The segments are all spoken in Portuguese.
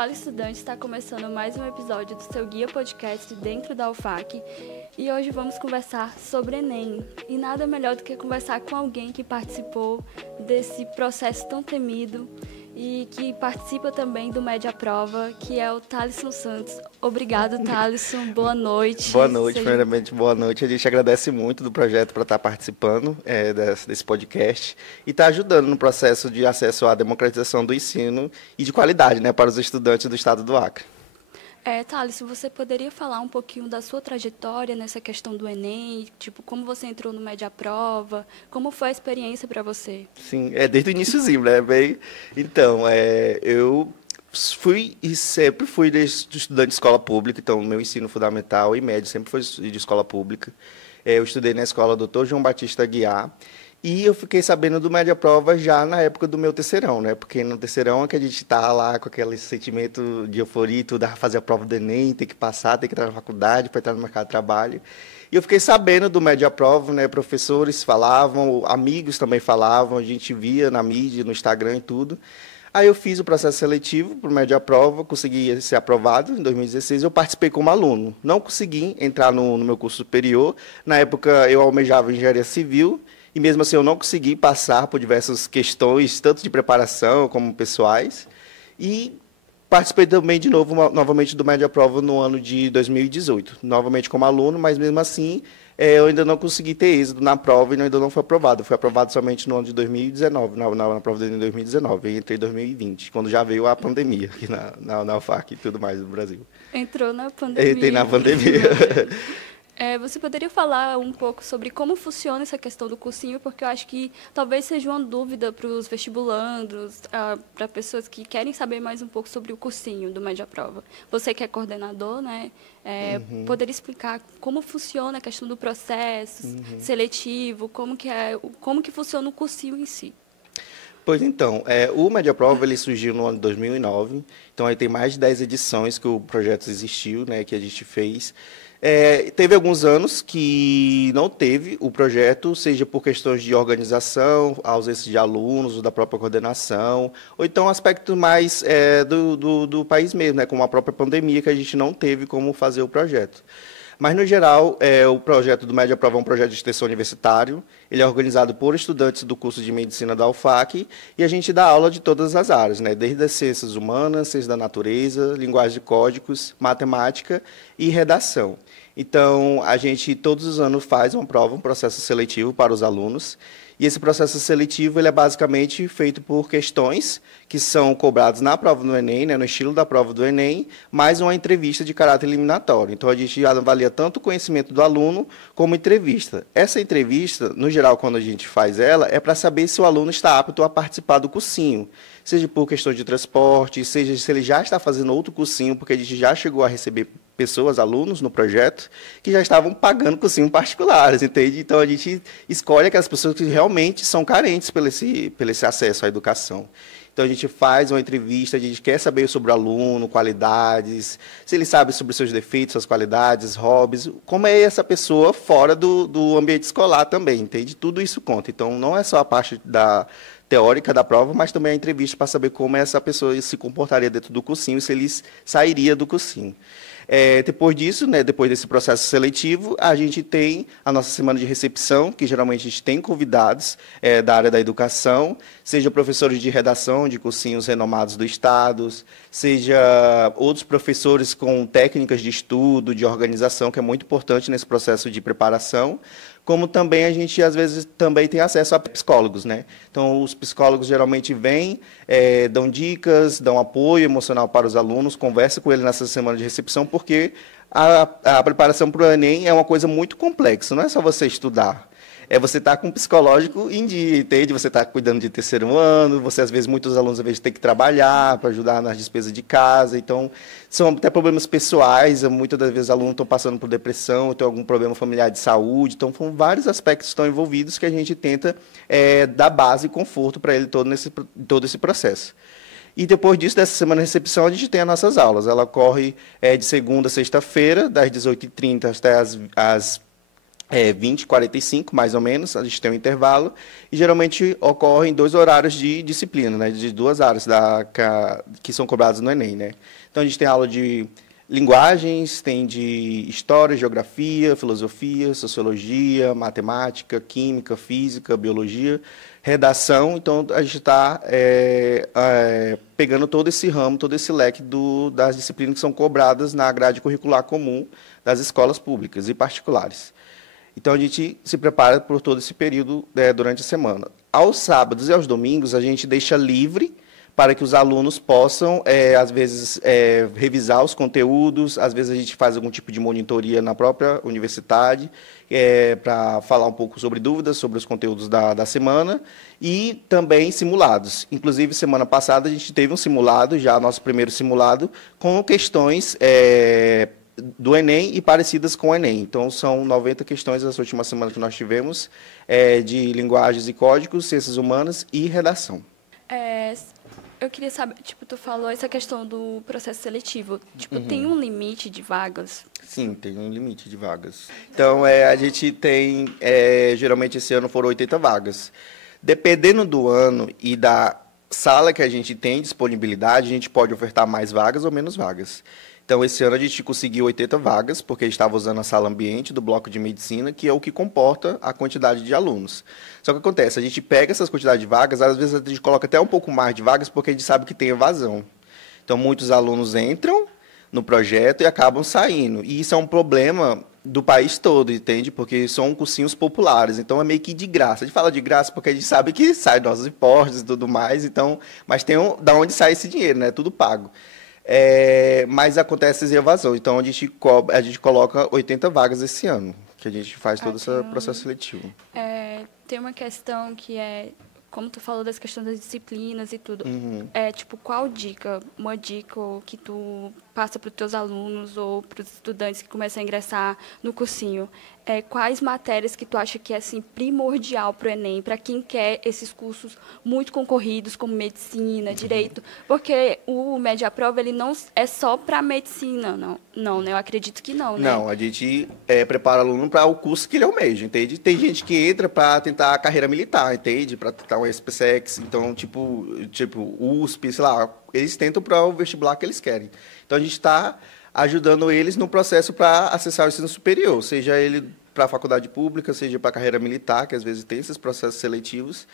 Fala Estudante, está começando mais um episódio do seu guia podcast dentro da UFAC e hoje vamos conversar sobre Enem. E nada melhor do que conversar com alguém que participou desse processo tão temido e que participa também do Média Prova, que é o Thalisson Santos. Obrigado, Thalisson. Boa noite. Boa noite, primeiramente, boa noite. A gente agradece muito do projeto para estar participando desse podcast e estar ajudando no processo de acesso à democratização do ensino e de qualidade, né, para os estudantes do estado do Acre. Thalisson, você poderia falar um pouquinho da sua trajetória nessa questão do Enem, tipo, como você entrou no Média Prova, como foi a experiência para você? Sim, desde o iniciozinho, né? Então, eu fui e sempre fui estudante de escola pública, então meu ensino fundamental e médio sempre foi de escola pública. Eu estudei na escola Dr. João Batista Aguiar. E eu fiquei sabendo do Média Prova já na época do meu terceirão, né? Porque no terceirão é que a gente tá lá com aquele sentimento de euforia, tudo, fazer a prova do Enem, ter que passar, ter que entrar na faculdade para entrar no mercado de trabalho. E eu fiquei sabendo do Média Prova, né? Professores falavam, amigos também falavam, a gente via na mídia, no Instagram e tudo. Aí eu fiz o processo seletivo para o Média Prova, consegui ser aprovado em 2016, eu participei como aluno. Não consegui entrar no meu curso superior, na época eu almejava engenharia civil, e mesmo assim eu não consegui passar por diversas questões, tanto de preparação como pessoais. E participei também de novo, novamente do Média Prova no ano de 2018, novamente como aluno, mas mesmo assim eu ainda não consegui ter êxito na prova e ainda não fui aprovado. Fui aprovado somente no ano de 2019, na prova de 2019, e entrei em 2020, quando já veio a pandemia aqui na UFAC e tudo mais no Brasil. Entrou na pandemia. Entrei na pandemia. Você poderia falar um pouco sobre como funciona essa questão do cursinho, porque eu acho que talvez seja uma dúvida para os vestibulandos, para pessoas que querem saber mais um pouco sobre o cursinho do Média Prova. Você que é coordenador, né, poderia explicar como funciona a questão do processo seletivo, como que funciona o cursinho em si? Pois então, o Média Prova ele surgiu no ano de 2009, então aí tem mais de 10 edições que o projeto existiu, né, que a gente fez. Teve alguns anos que não teve o projeto, seja por questões de organização, ausência de alunos, ou da própria coordenação, ou então aspecto mais do país mesmo, né, como a própria pandemia, que a gente não teve como fazer o projeto. Mas, no geral, o projeto do Média Prova é um projeto de extensão universitário. Ele é organizado por estudantes do curso de Medicina da UFAC e a gente dá aula de todas as áreas, né? Desde as ciências humanas, ciências da natureza, linguagem de códigos, matemática e redação. Então, a gente, todos os anos, faz uma prova, um processo seletivo para os alunos. E esse processo seletivo ele é basicamente feito por questões que são cobradas na prova do Enem, né, no estilo da prova do Enem, mais uma entrevista de caráter eliminatório. Então, a gente avalia tanto o conhecimento do aluno como entrevista. Essa entrevista, no geral, quando a gente faz ela, é para saber se o aluno está apto a participar do cursinho, seja por questão de transporte, seja se ele já está fazendo outro cursinho, porque a gente já chegou a receber pessoas, alunos no projeto, que já estavam pagando cursinho particulares, entende? Então, a gente escolhe aquelas pessoas que realmente são carentes pelo esse acesso à educação. Então, a gente faz uma entrevista, a gente quer saber sobre o aluno, qualidades, se ele sabe sobre seus defeitos, suas qualidades, hobbies, como é essa pessoa fora do ambiente escolar também, entende? Tudo isso conta. Então, não é só a parte teórica da prova, mas também a entrevista para saber como essa pessoa se comportaria dentro do cursinho, se ele sairia do cursinho. Depois disso, né, depois desse processo seletivo, a gente tem a nossa semana de recepção, que geralmente a gente tem convidados da área da educação, seja professores de redação de cursinhos renomados do Estado, seja outros professores com técnicas de estudo, de organização, que é muito importante nesse processo de preparação, como também a gente, às vezes, também tem acesso a psicólogos, né? Então, os psicólogos geralmente vêm, dão dicas, dão apoio emocional para os alunos, conversa com eles nessa semana de recepção, porque a preparação para o Enem é uma coisa muito complexa, não é só você estudar. Você estar com o psicológico em dia, entende? Você está cuidando de terceiro ano, você, às vezes, muitos alunos, às vezes, têm que trabalhar para ajudar nas despesas de casa, então, são até problemas pessoais, muitas das vezes, alunos estão passando por depressão, tem algum problema familiar de saúde, então, são vários aspectos que estão envolvidos que a gente tenta dar base e conforto para ele todo esse processo. E depois disso, dessa semana de recepção, a gente tem as nossas aulas. Ela ocorre de segunda a sexta-feira, das 18h30 até 20, 45, mais ou menos, a gente tem um intervalo, e geralmente ocorrem 2 horários de disciplina, né, de 2 áreas que são cobradas no Enem. Né? Então, a gente tem aula de linguagens, tem de história, geografia, filosofia, sociologia, matemática, química, física, biologia, redação. Então, a gente está pegando todo esse ramo, todo esse leque das disciplinas que são cobradas na grade curricular comum das escolas públicas e particulares. Então, a gente se prepara por todo esse período durante a semana. Aos sábados e aos domingos, a gente deixa livre para que os alunos possam, às vezes, revisar os conteúdos, às vezes a gente faz algum tipo de monitoria na própria universidade, para falar um pouco sobre dúvidas, sobre os conteúdos da semana, e também simulados. Inclusive, semana passada, a gente teve um simulado, já nosso primeiro simulado, com questões do Enem e parecidas com o Enem. Então, são 90 questões essa última semana que nós tivemos, de linguagens e códigos, ciências humanas e redação. Eu queria saber, tipo, tu falou essa questão do processo seletivo. Tipo, tem um limite de vagas? Sim, tem um limite de vagas. Então, a gente tem, geralmente esse ano foram 80 vagas. Dependendo do ano e da sala que a gente tem disponibilidade, a gente pode ofertar mais vagas ou menos vagas. Então, esse ano a gente conseguiu 80 vagas, porque estava usando a sala ambiente do bloco de medicina, que é o que comporta a quantidade de alunos. Só que acontece, a gente pega essas quantidades de vagas, às vezes a gente coloca até um pouco mais de vagas, porque a gente sabe que tem evasão. Então, muitos alunos entram no projeto e acabam saindo. E isso é um problema do país todo, entende? Porque são cursinhos populares, então é meio que de graça. A gente fala de graça porque a gente sabe que sai nossos impostos e tudo mais, então, mas tem da onde sai esse dinheiro, né? Tudo pago. Mas acontece essa evasão. Então, a gente coloca 80 vagas esse ano, que a gente faz todo esse processo seletivo. Tem uma questão que como tu falou das questões das disciplinas e tudo, tipo, qual dica, uma dica que tu passa para os teus alunos ou para os estudantes que começam a ingressar no cursinho? Quais matérias que tu acha que é assim, primordial para o Enem, para quem quer esses cursos muito concorridos, como medicina, direito? Porque o Mediaprova, ele não é só para medicina, não, né? Eu acredito que não, né? Não, a gente prepara o aluno para o curso que ele almeja, entende? Tem gente que entra para tentar a carreira militar, entende? Para tentar um SpaceX, então, tipo USP, sei lá, eles tentam para o vestibular que eles querem. Então, a gente está ajudando eles no processo para acessar o ensino superior, seja ele para a faculdade pública, seja para a carreira militar, que às vezes tem esses processos seletivos.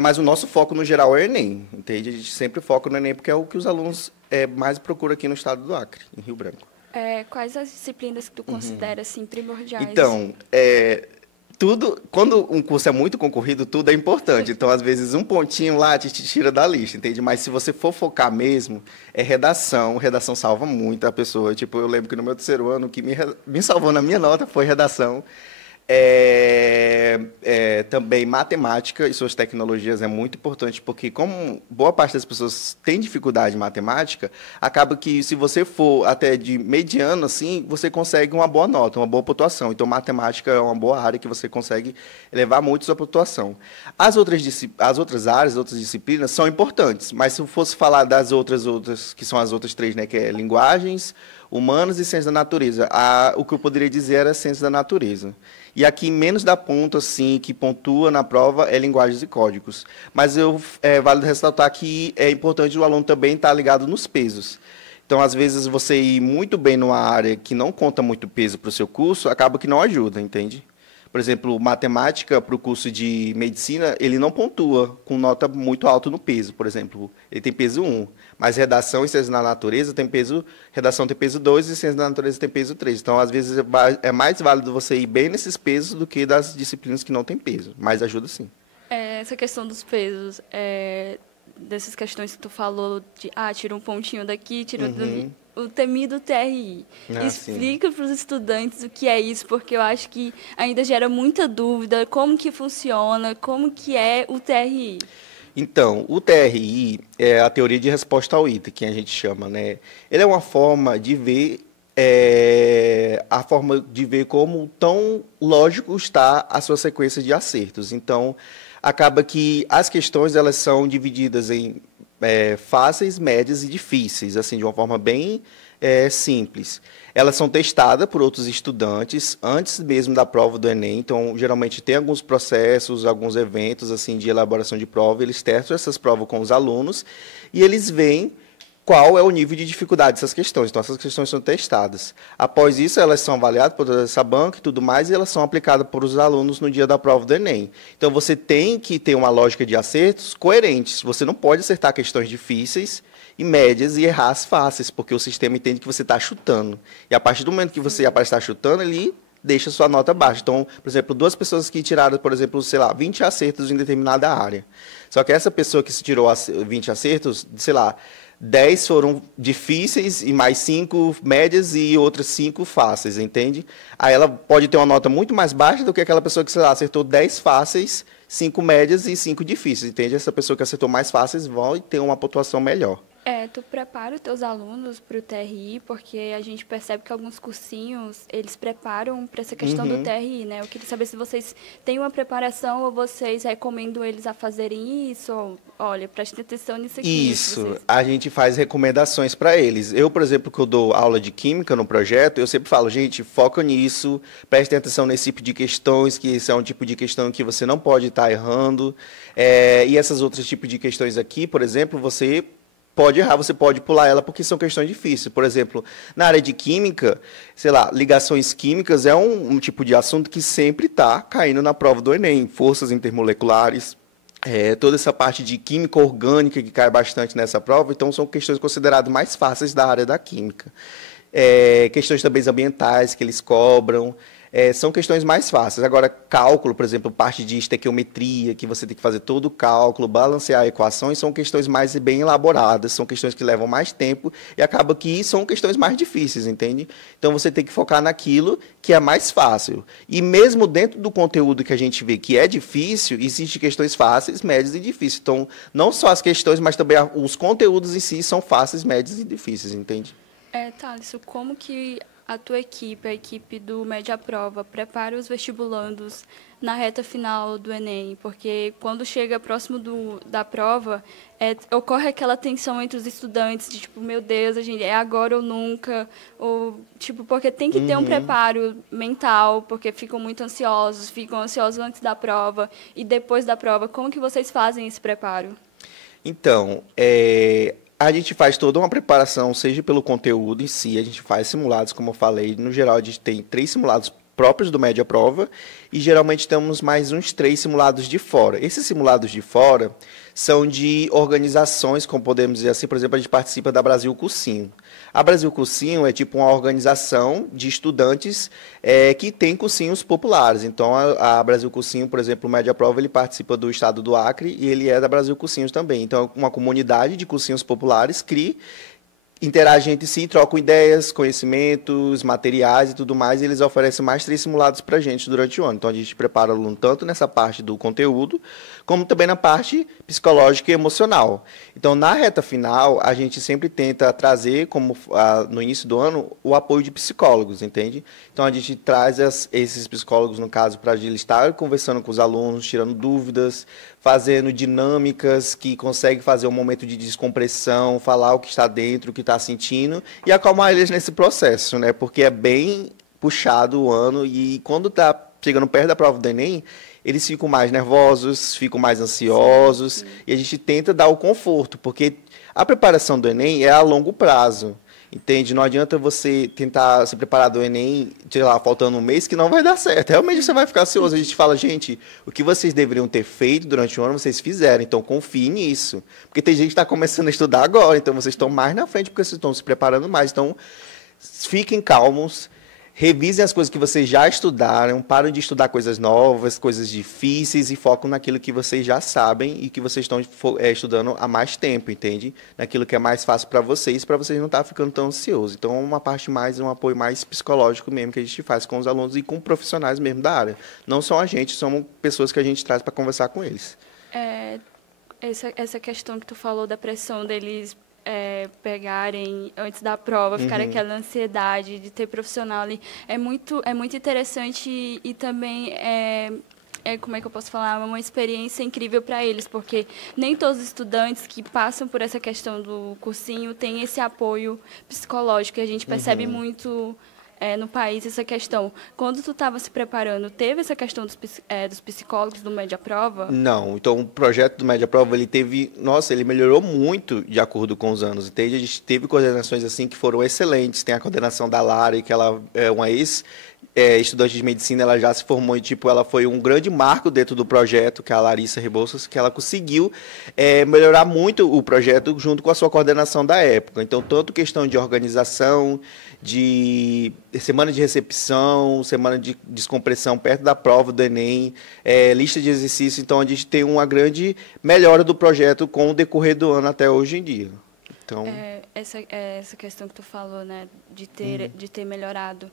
Mas o nosso foco, no geral, é o Enem, entende? A gente sempre foca no Enem, porque é o que os alunos mais procuram aqui no estado do Acre, em Rio Branco. Quais as disciplinas que tu considera assim, primordiais? Então, quando um curso é muito concorrido, tudo é importante. Então, às vezes, um pontinho lá te tira da lista, entende? Mas se você for focar mesmo, redação. Redação salva muito a pessoa. Tipo, eu lembro que no meu terceiro ano, o que me salvou na minha nota foi redação. Também matemática e suas tecnologias é muito importante, porque como boa parte das pessoas tem dificuldade em matemática, acaba que se você for até de mediano, assim, você consegue uma boa nota, uma boa pontuação. Então, matemática é uma boa área que você consegue elevar muito sua pontuação. As outras áreas, outras disciplinas, são importantes, mas se eu fosse falar das outras, que são as outras 3, né, que é linguagens, humanas e ciências da natureza, o que eu poderia dizer era ciências da natureza. E aqui, menos da ponta, assim, que pontua na prova, é linguagens e códigos. Mas vale ressaltar que é importante o aluno também estar ligado nos pesos. Então, às vezes, você ir muito bem numa área que não conta muito peso para o seu curso, acaba que não ajuda, entende? Por exemplo, matemática para o curso de medicina, ele não pontua com nota muito alta no peso, por exemplo. Ele tem peso 1, mas redação e ciências da natureza redação tem peso 2 e ciências da natureza tem peso 3. Então, às vezes, é mais válido você ir bem nesses pesos do que das disciplinas que não têm peso, mas ajuda sim. Essa questão dos pesos, dessas questões que tu falou, de tira um pontinho daqui, tira o temido TRI. Explica para os estudantes o que é isso, porque eu acho que ainda gera muita dúvida, como que funciona, como que é o TRI. Então, o TRI é a teoria de resposta ao item, que a gente chama, né? Ele é uma forma de ver como tão lógico está a sua sequência de acertos. Então, acaba que as questões elas são divididas em fáceis, médias e difíceis, assim, de uma forma bem simples. Elas são testadas por outros estudantes antes mesmo da prova do Enem. Então, geralmente tem alguns processos, alguns eventos assim de elaboração de prova. Eles testam essas provas com os alunos e eles veem qual é o nível de dificuldade dessas questões. Então, essas questões são testadas. Após isso, elas são avaliadas por toda essa banca e tudo mais, e elas são aplicadas por os alunos no dia da prova do Enem. Então, você tem que ter uma lógica de acertos coerentes. Você não pode acertar questões difíceis e médias e errar as fáceis, porque o sistema entende que você está chutando. E a partir do momento que você está chutando, ele deixa sua nota baixa. Então, por exemplo, duas pessoas que tiraram, por exemplo, sei lá, 20 acertos em determinada área. Só que essa pessoa que se tirou 20 acertos, sei lá, 10 foram difíceis e mais 5 médias e outras 5 fáceis, entende? Aí ela pode ter uma nota muito mais baixa do que aquela pessoa que, sei lá, acertou 10 fáceis, 5 médias e 5 difíceis, entende? Essa pessoa que acertou mais fáceis vai ter uma pontuação melhor. Tu prepara os teus alunos para o TRI, porque a gente percebe que alguns cursinhos, eles preparam para essa questão do TRI, né? Eu queria saber se vocês têm uma preparação ou vocês recomendam eles a fazerem isso, ou, olha, preste atenção nisso aqui. Isso, a gente faz recomendações para eles. Eu, por exemplo, que eu dou aula de química no projeto, eu sempre falo, gente, foca nisso, prestem atenção nesse tipo de questões, que esse é um tipo de questão que você não pode estar errando. E essas outros tipos de questões aqui, por exemplo, você pode errar, você pode pular ela porque são questões difíceis. Por exemplo, na área de química, sei lá, ligações químicas é um tipo de assunto que sempre está caindo na prova do Enem. Forças intermoleculares, toda essa parte de química orgânica que cai bastante nessa prova, então são questões consideradas mais fáceis da área da química. Questões também ambientais que eles cobram. São questões mais fáceis. Agora, cálculo, por exemplo, parte de estequiometria, que você tem que fazer todo o cálculo, balancear equações, são questões mais bem elaboradas, são questões que levam mais tempo e acaba que são questões mais difíceis, entende? Então, você tem que focar naquilo que é mais fácil. E mesmo dentro do conteúdo que a gente vê que é difícil, existem questões fáceis, médias e difíceis. Então, não só as questões, mas também os conteúdos em si são fáceis, médios e difíceis, entende? Thales, como que a tua equipe, a equipe do Média Prova, prepara os vestibulandos na reta final do Enem? Porque quando chega próximo da prova, ocorre aquela tensão entre os estudantes, de tipo, meu Deus, a gente, é agora ou nunca, ou tipo, porque tem que ter um preparo mental, porque ficam ansiosos antes da prova e depois da prova. Como que vocês fazem esse preparo? Então, a gente faz toda uma preparação, seja pelo conteúdo em si, a gente faz simulados, como eu falei. No geral, a gente tem 3 simulados próprios do Média Prova e geralmente temos mais uns 3 simulados de fora. Esses simulados de fora são de organizações, como podemos dizer assim, por exemplo, a gente participa da Brasil Cursinho. A Brasil Cursinho é tipo uma organização de estudantes que tem cursinhos populares. Então, a Brasil Cursinho, por exemplo, o Média Prova, ele participa do estado do Acre e ele é da Brasil Cursinhos também. Então, uma comunidade de cursinhos populares interagem entre si, trocam ideias, conhecimentos, materiais e tudo mais, e eles oferecem mais 3 simulados para a gente durante o ano. Então, a gente prepara o aluno tanto nessa parte do conteúdo, como também na parte psicológica e emocional. Então, na reta final, a gente sempre tenta trazer, como no início do ano, o apoio de psicólogos, entende? Então, a gente traz esses psicólogos, no caso, para eles estar conversando com os alunos, tirando dúvidas, fazendo dinâmicas que conseguem fazer um momento de descompressão, falar o que está dentro, o que está sentindo, e acalmar eles nesse processo, né? Porque é bem puxado o ano, e quando está chegando perto da prova do Enem, eles ficam mais nervosos, ficam mais ansiosos, sim. E a gente tenta dar o conforto, porque a preparação do Enem é a longo prazo. Entende? Não adianta você tentar se preparar do Enem, sei lá, faltando um mês, que não vai dar certo. Realmente você vai ficar ansioso. A gente fala, gente, o que vocês deveriam ter feito durante o ano, vocês fizeram. Então, confie nisso. Porque tem gente que está começando a estudar agora, então vocês estão mais na frente porque vocês estão se preparando mais. Então, fiquem calmos. Revisem as coisas que vocês já estudaram, parem de estudar coisas novas, coisas difíceis e focam naquilo que vocês já sabem e que vocês estão estudando há mais tempo, entende? Naquilo que é mais fácil para vocês não estar ficando tão ansiosos. Então, uma parte mais, um apoio mais psicológico mesmo que a gente faz com os alunos e com profissionais mesmo da área. Não só a gente, são pessoas que a gente traz para conversar com eles. Essa questão que tu falou da pressão deles pegarem antes da prova, ficar aquela ansiedade de ter profissional ali, é muito interessante e também como é que eu posso falar, uma experiência incrível para eles, porque nem todos os estudantes que passam por essa questão do cursinho têm esse apoio psicológico, e a gente percebe muito no país essa questão. Quando tu estava se preparando, teve essa questão dos psicólogos do Média Prova? Não, então o projeto do Média Prova, ele teve, nossa, ele melhorou muito de acordo com os anos, entende? A gente teve coordenações assim que foram excelentes, tem a coordenação da Lara, que ela é uma estudante de medicina, ela já se formou e, tipo, ela foi um grande marco dentro do projeto, que é a Larissa Rebouças, que ela conseguiu melhorar muito o projeto junto com a sua coordenação da época. Então, tanto questão de organização, de semana de recepção, semana de descompressão perto da prova do Enem, lista de exercícios. Então, a gente tem uma grande melhora do projeto com o decorrer do ano até hoje em dia. Então... essa questão que tu falou, né, de ter melhorado.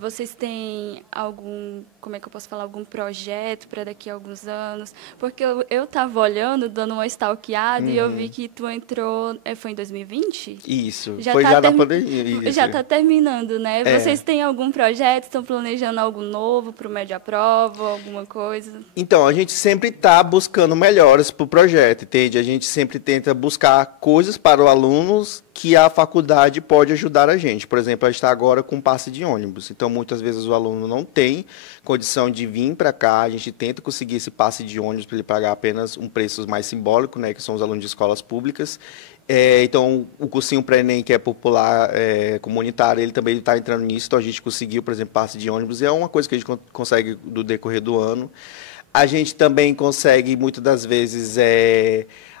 Vocês têm algum, como é que eu posso falar, algum projeto para daqui a alguns anos? Porque eu estava olhando, dando uma stalkeada, e eu vi que tu entrou, foi em 2020? Isso, foi já na pandemia. Já está terminando, né? Vocês têm algum projeto, estão planejando algo novo para o Média Prova, alguma coisa? Então, a gente sempre está buscando melhoras para o projeto, entende? A gente sempre tenta buscar coisas para os alunos que a faculdade pode ajudar a gente. Por exemplo, a gente está agora com passe de ônibus. Então, muitas vezes o aluno não tem condição de vir para cá. A gente tenta conseguir esse passe de ônibus para ele pagar apenas um preço mais simbólico, né, que são os alunos de escolas públicas. Então, o cursinho pré-ENEM, que é popular, comunitário, ele também está entrando nisso. Então, a gente conseguiu, por exemplo, passe de ônibus. E é uma coisa que a gente consegue do decorrer do ano. A gente também consegue, muitas das vezes,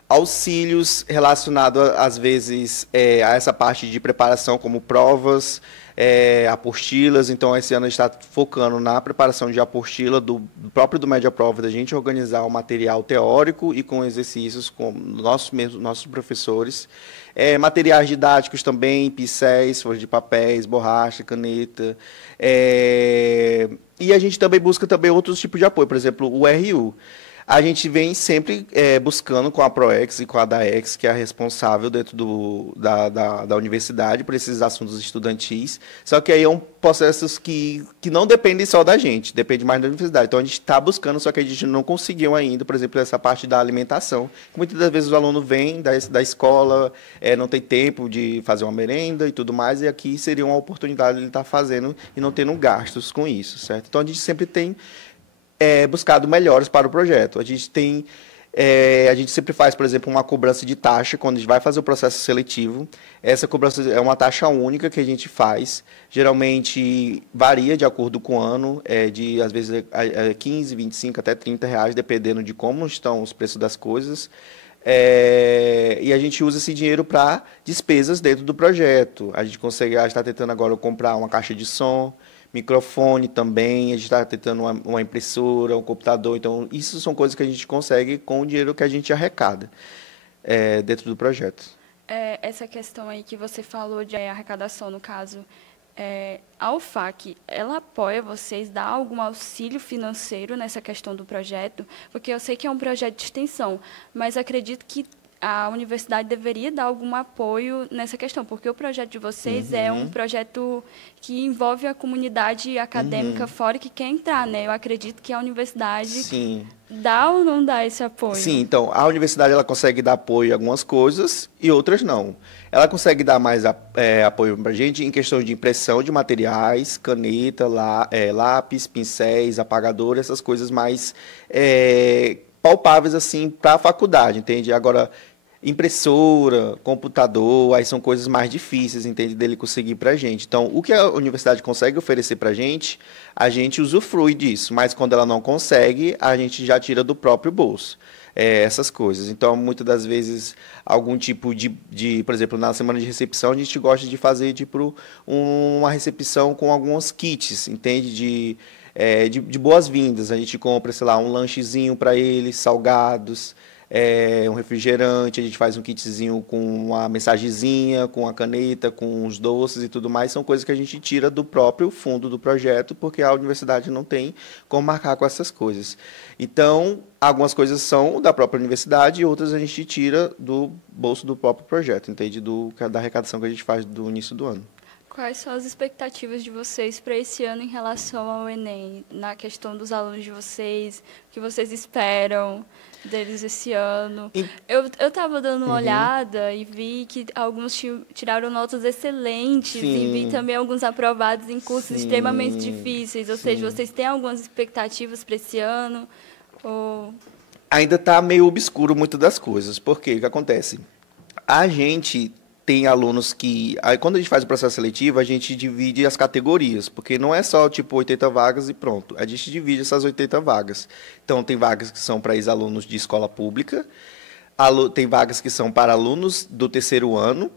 auxílios relacionados, às vezes, a essa parte de preparação, como provas, apostilas. Então, esse ano a gente está focando na preparação de apostila do próprio do Média Prova, da gente organizar o material teórico e com exercícios com nossos professores. Materiais didáticos também, pincéis, folhas de papéis, borracha, caneta. E a gente também busca também outros tipos de apoio, por exemplo, o RU. A gente vem sempre buscando com a ProEx e com a DAEX, que é a responsável dentro da universidade por esses assuntos estudantis. Só que aí é um processo que não depende só da gente, depende mais da universidade. Então, a gente está buscando, só que a gente não conseguiu ainda, por exemplo, essa parte da alimentação. Muitas das vezes o aluno vem da escola, não tem tempo de fazer uma merenda e tudo mais, e aqui seria uma oportunidade de ele estar fazendo e não tendo gastos com isso, certo? Então, a gente sempre tem buscado melhores para o projeto. A gente sempre faz, por exemplo, uma cobrança de taxa quando a gente vai fazer o processo seletivo. Essa cobrança é uma taxa única que a gente faz. Geralmente varia de acordo com o ano, às vezes 15, 25 até 30 reais, dependendo de como estão os preços das coisas. E a gente usa esse dinheiro para despesas dentro do projeto. A gente está tentando agora comprar uma caixa de som, microfone também, a gente está tentando uma impressora, um computador. Então, isso são coisas que a gente consegue com o dinheiro que a gente arrecada dentro do projeto. Essa questão aí que você falou de arrecadação, no caso, a UFAC, ela apoia vocês, dá algum auxílio financeiro nessa questão do projeto? Porque eu sei que é um projeto de extensão, mas acredito que a universidade deveria dar algum apoio nessa questão, porque o projeto de vocês é um projeto que envolve a comunidade acadêmica fora que quer entrar, né? Eu acredito que a universidade dá ou não dá esse apoio? Sim, então, a universidade ela consegue dar apoio em algumas coisas e outras não. Ela consegue dar mais apoio para a gente em questão de impressão de materiais, caneta, lápis, pincéis, apagador, essas coisas mais palpáveis assim para a faculdade, entende? Agora, impressora, computador, aí são coisas mais difíceis, entende, dele conseguir para a gente. Então, o que a universidade consegue oferecer para a gente usufrui disso, mas quando ela não consegue, a gente já tira do próprio bolso essas coisas. Então, muitas das vezes, algum tipo por exemplo, na semana de recepção, a gente gosta de fazer tipo uma recepção com alguns kits, entende, de boas-vindas. A gente compra, sei lá, um lanchezinho para eles, salgados, um refrigerante, a gente faz um kitzinho com uma mensagenzinha, com a caneta, com os doces e tudo mais. São coisas que a gente tira do próprio fundo do projeto, porque a universidade não tem como marcar com essas coisas. Então, algumas coisas são da própria universidade e outras a gente tira do bolso do próprio projeto, entende? Da arrecadação que a gente faz do início do ano. Quais são as expectativas de vocês para esse ano em relação ao Enem? Na questão dos alunos de vocês, o que vocês esperam deles esse ano? Eu estava dando uma olhada e vi que alguns tiraram notas excelentes e vi também alguns aprovados em cursos extremamente difíceis. Ou seja, vocês têm algumas expectativas para esse ano? Ou... Ainda está meio obscuro muitas das coisas. Por quê? O que acontece? A gente tem alunos que... Aí, quando a gente faz o processo seletivo, a gente divide as categorias, porque não é só, tipo, 80 vagas e pronto. A gente divide essas 80 vagas. Então, tem vagas que são para ex-alunos de escola pública, tem vagas que são para alunos do terceiro ano,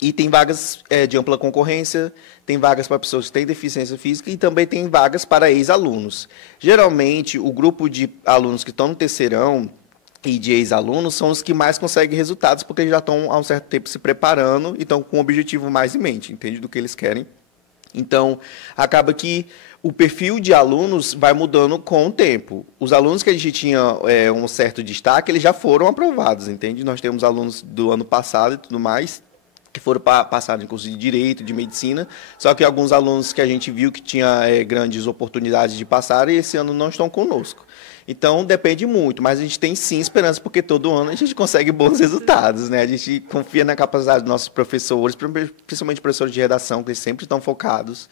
e tem vagas de ampla concorrência, tem vagas para pessoas que têm deficiência física e também tem vagas para ex-alunos. Geralmente, o grupo de alunos que estão no terceirão e de ex-alunos são os que mais conseguem resultados, porque eles já estão há um certo tempo se preparando e estão com um objetivo mais em mente, entende, do que eles querem. Então, acaba que o perfil de alunos vai mudando com o tempo. Os alunos que a gente tinha um certo destaque, eles já foram aprovados, entende? Nós temos alunos do ano passado e tudo mais, que foram passados em curso de Direito, de Medicina, só que alguns alunos que a gente viu que tinha grandes oportunidades de passar, e esse ano não estão conosco. Então, depende muito, mas a gente tem sim esperança, porque todo ano a gente consegue bons resultados, né? A gente confia na capacidade dos nossos professores, principalmente professores de redação, que eles sempre estão focados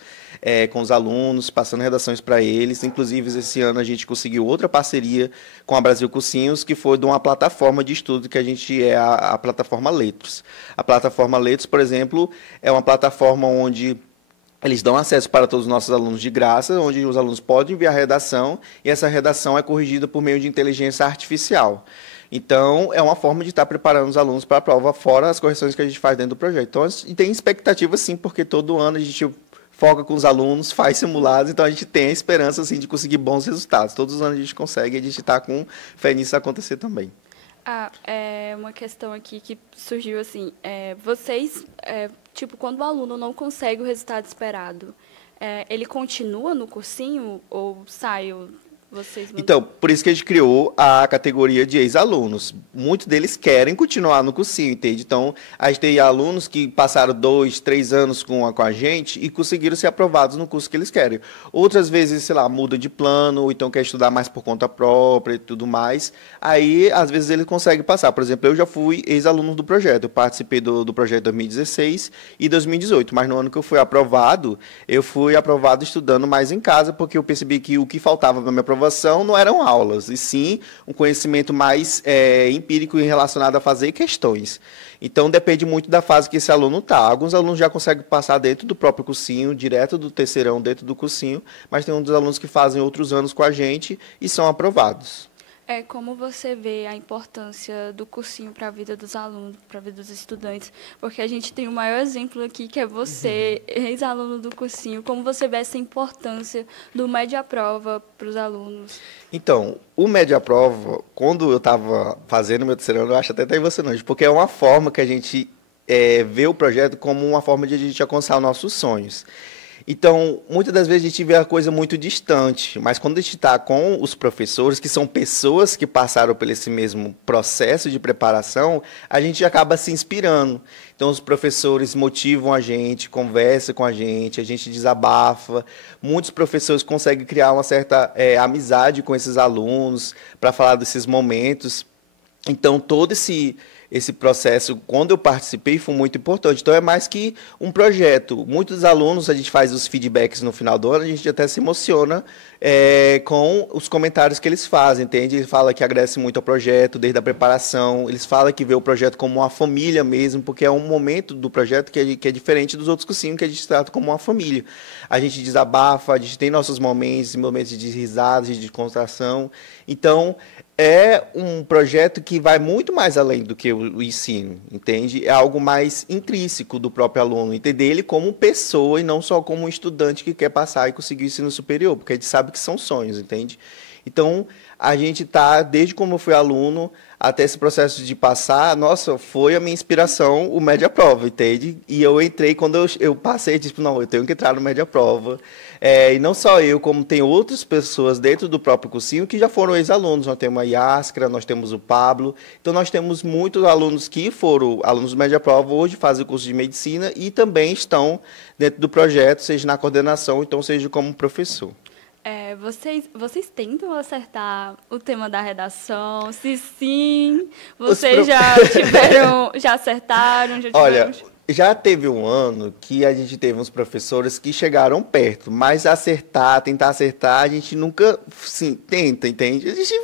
com os alunos, passando redações para eles. Inclusive, esse ano a gente conseguiu outra parceria com a Brasil Cursinhos, que foi de uma plataforma de estudo que a gente a plataforma Letros. A plataforma Letros, por exemplo, é uma plataforma onde eles dão acesso para todos os nossos alunos de graça, onde os alunos podem enviar redação, e essa redação é corrigida por meio de inteligência artificial. Então, é uma forma de estar preparando os alunos para a prova, fora as correções que a gente faz dentro do projeto. Então, e tem expectativa, sim, porque todo ano a gente foca com os alunos, faz simulados, então a gente tem a esperança assim, de conseguir bons resultados. Todos os anos a gente consegue, e a gente está com fé nisso acontecer também. Uma questão aqui que surgiu assim, vocês, tipo, quando o aluno não consegue o resultado esperado, ele continua no cursinho ou sai? Então, por isso que a gente criou a categoria de ex-alunos. Muitos deles querem continuar no cursinho, entende? Então, a gente tem alunos que passaram 2, 3 anos com a gente e conseguiram ser aprovados no curso que eles querem. Outras vezes, sei lá, muda de plano, ou então quer estudar mais por conta própria e tudo mais. Aí, às vezes, ele consegue passar. Por exemplo, eu já fui ex-aluno do projeto. Eu participei do projeto 2016 e 2018, mas no ano que eu fui aprovado estudando mais em casa, porque eu percebi que o que faltava para minha aprovação não eram aulas, e sim um conhecimento mais empírico e relacionado a fazer questões. Então, depende muito da fase que esse aluno está. Alguns alunos já conseguem passar dentro do próprio cursinho, direto do terceirão dentro do cursinho, mas tem uns alunos que fazem outros anos com a gente e são aprovados. Como você vê a importância do cursinho para a vida dos alunos, para a vida dos estudantes? Porque a gente tem o maior exemplo aqui, que é você, ex-aluno do cursinho. Como você vê essa importância do Média Prova para os alunos? Então, o Média Prova, quando eu estava fazendo meu terceiro ano, eu acho até emocionante, porque é uma forma que a gente vê o projeto como uma forma de a gente alcançar os nossos sonhos. Então, muitas das vezes a gente vê a coisa muito distante, mas quando a gente está com os professores, que são pessoas que passaram por esse mesmo processo de preparação, a gente acaba se inspirando. Então, os professores motivam a gente, conversam com a gente desabafa. Muitos professores conseguem criar uma certa amizade com esses alunos para falar desses momentos. Então, todo esse processo, quando eu participei, foi muito importante. Então, é mais que um projeto. Muitos alunos, a gente faz os feedbacks no final do ano, a gente até se emociona com os comentários que eles fazem, entende? Eles falam que agradecem muito ao projeto, desde a preparação. Eles falam que vê o projeto como uma família mesmo, porque é um momento do projeto que é diferente dos outros cursinhos, que a gente trata como uma família. A gente desabafa, a gente tem nossos momentos de risadas, de descontração. Então, é um projeto que vai muito mais além do que o ensino, entende? É algo mais intrínseco do próprio aluno, entender ele como pessoa e não só como um estudante que quer passar e conseguir o ensino superior, porque a gente sabe que são sonhos, entende? Então, a gente está, desde como eu fui aluno, até esse processo de passar, nossa, foi a minha inspiração o Média Prova, entende? E eu entrei, quando eu passei, tipo, não, eu tenho que entrar no Média Prova. E não só eu, como tem outras pessoas dentro do próprio cursinho que já foram ex-alunos. Nós temos a Yaskra, nós temos o Pablo. Então, nós temos muitos alunos que foram alunos do Média Prova, hoje fazem o curso de medicina e também estão dentro do projeto, seja na coordenação, então seja como professor. Vocês tentam acertar o tema da redação? Se sim, vocês já acertaram? Olha, já teve um ano que a gente teve uns professores que chegaram perto, mas tentar acertar, a gente nunca, sim, tenta, entende? A gente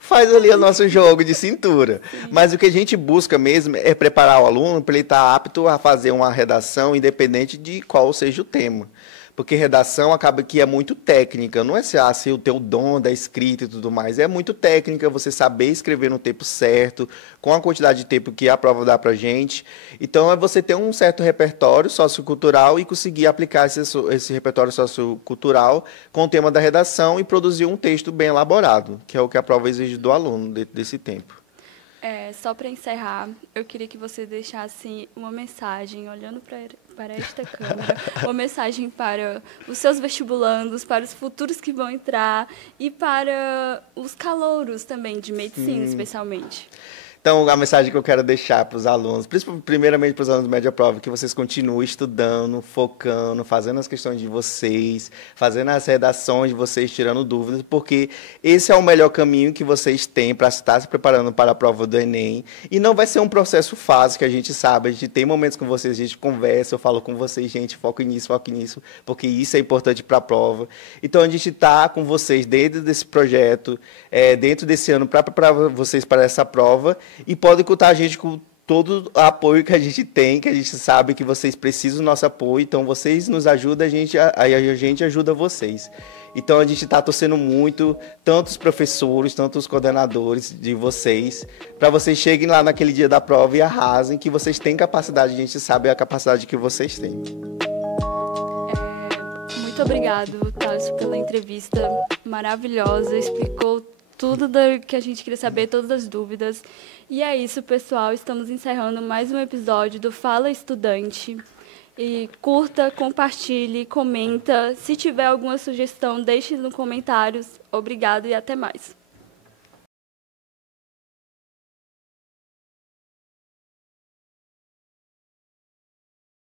faz ali o nosso jogo de cintura. Sim. Mas o que a gente busca mesmo é preparar o aluno para ele estar apto a fazer uma redação, independente de qual seja o tema. Porque redação acaba que é muito técnica, não é se o teu dom da escrita e tudo mais, é muito técnica, você saber escrever no tempo certo, com a quantidade de tempo que a prova dá pra gente. Então, é você ter um certo repertório sociocultural e conseguir aplicar esse repertório sociocultural com o tema da redação e produzir um texto bem elaborado, que é o que a prova exige do aluno desse tempo. Só para encerrar, eu queria que você deixasse uma mensagem, olhando para esta câmera, uma mensagem para os seus vestibulandos, para os futuros que vão entrar e para os calouros também, de medicina, especialmente. Então, a mensagem que eu quero deixar para os alunos, primeiramente para os alunos do Média Prova, que vocês continuem estudando, focando, fazendo as questões de vocês, fazendo as redações de vocês, tirando dúvidas, porque esse é o melhor caminho que vocês têm para estar se preparando para a prova do Enem. E não vai ser um processo fácil, que a gente sabe, a gente tem momentos com vocês, a gente conversa, eu falo com vocês, gente, foque nisso, porque isso é importante para a prova. Então, a gente está com vocês dentro desse projeto, dentro desse ano, para preparar vocês para essa prova. E pode contar a gente com todo o apoio que a gente tem, que a gente sabe que vocês precisam do nosso apoio. Então, vocês nos ajudam, a gente ajuda vocês. Então, a gente está torcendo muito, tanto os professores, tanto os coordenadores de vocês, para vocês cheguem lá naquele dia da prova e arrasem, que vocês têm capacidade, a gente sabe a capacidade que vocês têm. Muito obrigado, Thales, pela entrevista maravilhosa, explicou tudo que a gente queria saber, todas as dúvidas. E é isso, pessoal. Estamos encerrando mais um episódio do Fala Estudante. E curta, compartilhe, comenta. Se tiver alguma sugestão, deixe nos comentários. Obrigado e até mais.